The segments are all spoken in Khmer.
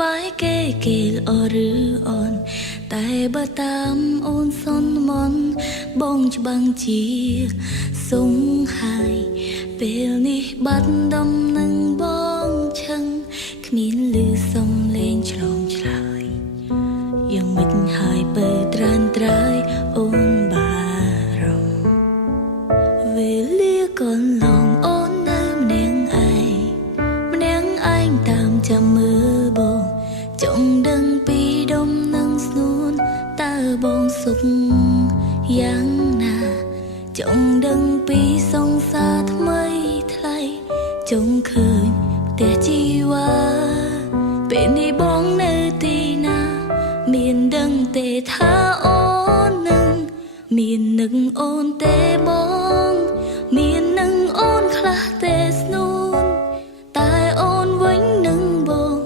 បាយគេអឬអូនតែបើតាមអូនសនមន់បងច្បាំងជាសុងហើយពេលនេះបាត់ដំនឹងបងឆឹងគ្មានលឺសំឡេងឆ្លងឆ្លើយយ៉ាងមិនហើយបើត្រានត្រើយអូនបារម្ភវេលាកន្លងអូននៅម្នាក់ឯងតាមចាំមើលបងចង់ដឹងពីដុំនឹងស្នួនតើបងសុខយ៉ាងណាចង់ដឹងពីសង្សារថ្មីថ្លៃចង់ឃើញផ្ទះជីវ៉ាពេលនេះបងនៅទីណាមានដឹងទេថាអូននឹងមាននឹងអូនទេបងមាននឹងអូនខ្លះទេស្នួនតែអូនវិញនឹងបង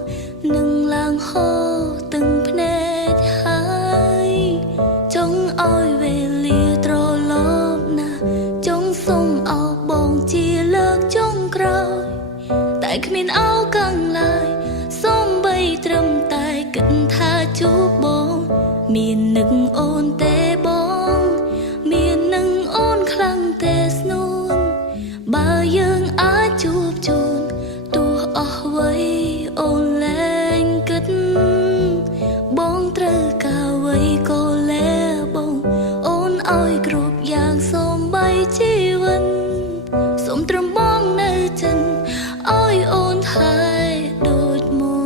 នឹងឡើងហូរទឹកភ្នែកហើយចង់ឲ្យវេលាត្រឡប់ណាចង់សុំអោបងជាលើកចុងក្រោយតែគ្មានអោកឹងឡើយសូមបីត្រឹមតែគិតថាជួបបងមាននឹងអូនទេបងមាននឹងអូនខ្លាំងទេស្នួនបើយើងអាចជួបជូនទោះអស់វ័យអូនលែងគិតបងត្រូវការអ្វីក៏លែបងអូនឲ្យគ្រប់យ៉ាងសូមបីជីវិតសូមត្រឹមបងនៅចិនឲ្យអូនថែដូចមុន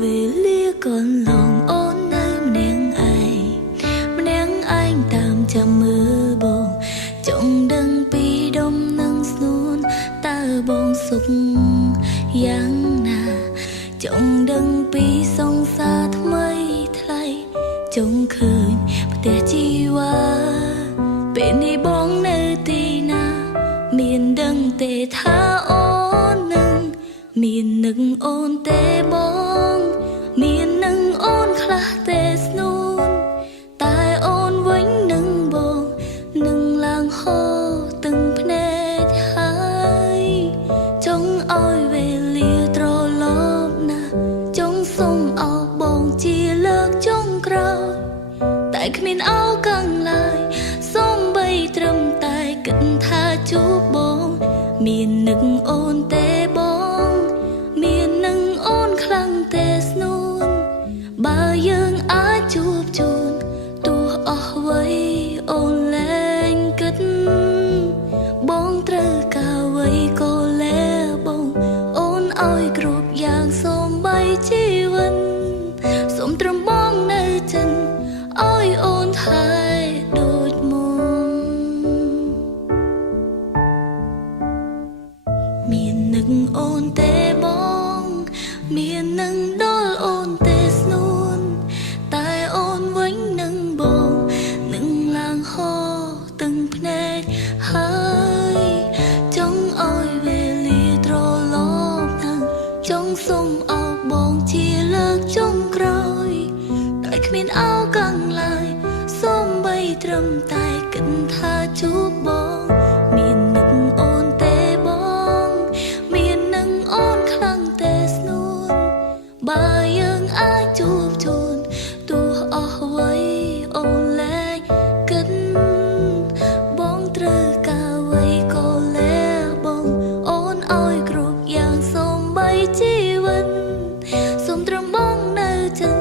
វេលាកន្លងអូននៅម្នាក់ឯងតាមចាំមើលបងចង់ដឹងពីដុំនឹងស្នួនតើបងសុខយ៉ាងណាចង់ដឹងពីសង្សារថ្មីថ្លៃចង់ឃើញផ្ទះជីវ៉ាពេលនេះបងនៅទីណាមានដឹងទេថាអូននឹងមាននឹងអូនទេបងមាននឹងអូនខ្លះទេស្នួនតែអូនវិញនឹងបងនឹងឡើងហូរទឹកភ្នែកហើយចង់ឲ្យវេលាត្រឡប់ណាចង់សុំអោបងជាលើកចុងក្រោយតែគ្មានអោកឹងឡើយសូមបីត្រឹមតែគិតថាជួបបងមាននឹងអូនទេបងមាននឹងអូនខ្លាំងទេស្នួនបើយើងអាចជួបជូនទោះអស់វ័យអូនលែងគិតបងត្រូវការអ្វីក៏លែបងអូនឲ្យគ្រប់យ៉ាងសូមបីជីវិតសូមត្រឹមបងនៅចិនឲ្យអូនថែដូចមុនមាននឹងអូនទេបងមាននឹងដល់អូនទេស្នួនតែអូនវិញនឹងបងនឹងឡើងហូរទឹកភ្នែកហើយចង់ឲ្យវេលាត្រឡប់ទៅចង់សុំអោបងជាលើកចុងក្រោយតែគ្មានអោកឹងឡើយសូមបីត្រឹមតែគិតថាជួបបងមាននឹងអូនទេបងមាននឹងអូនខ្លាំងទេស្នួនបើយើងអាចជួបជូនទោះអស់វ័យអូនលែងគិតបងត្រូវការអ្វីក៏លែបងអូនឲ្យគ្រប់យ៉ាងសូមបីជីវិតសូមត្រឹមបងនៅចិន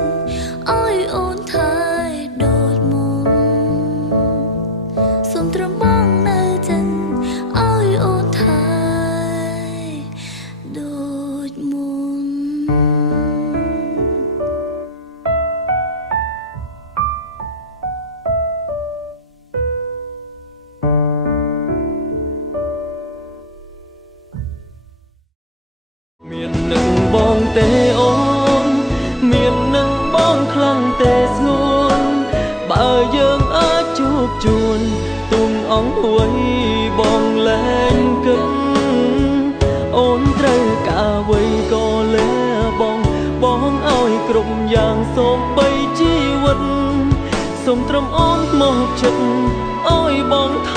ឲ្យអូនថែដូចមុនសូមត្រឹមបង សូមត្រឹមអូនមកចិត្តអើយបងថ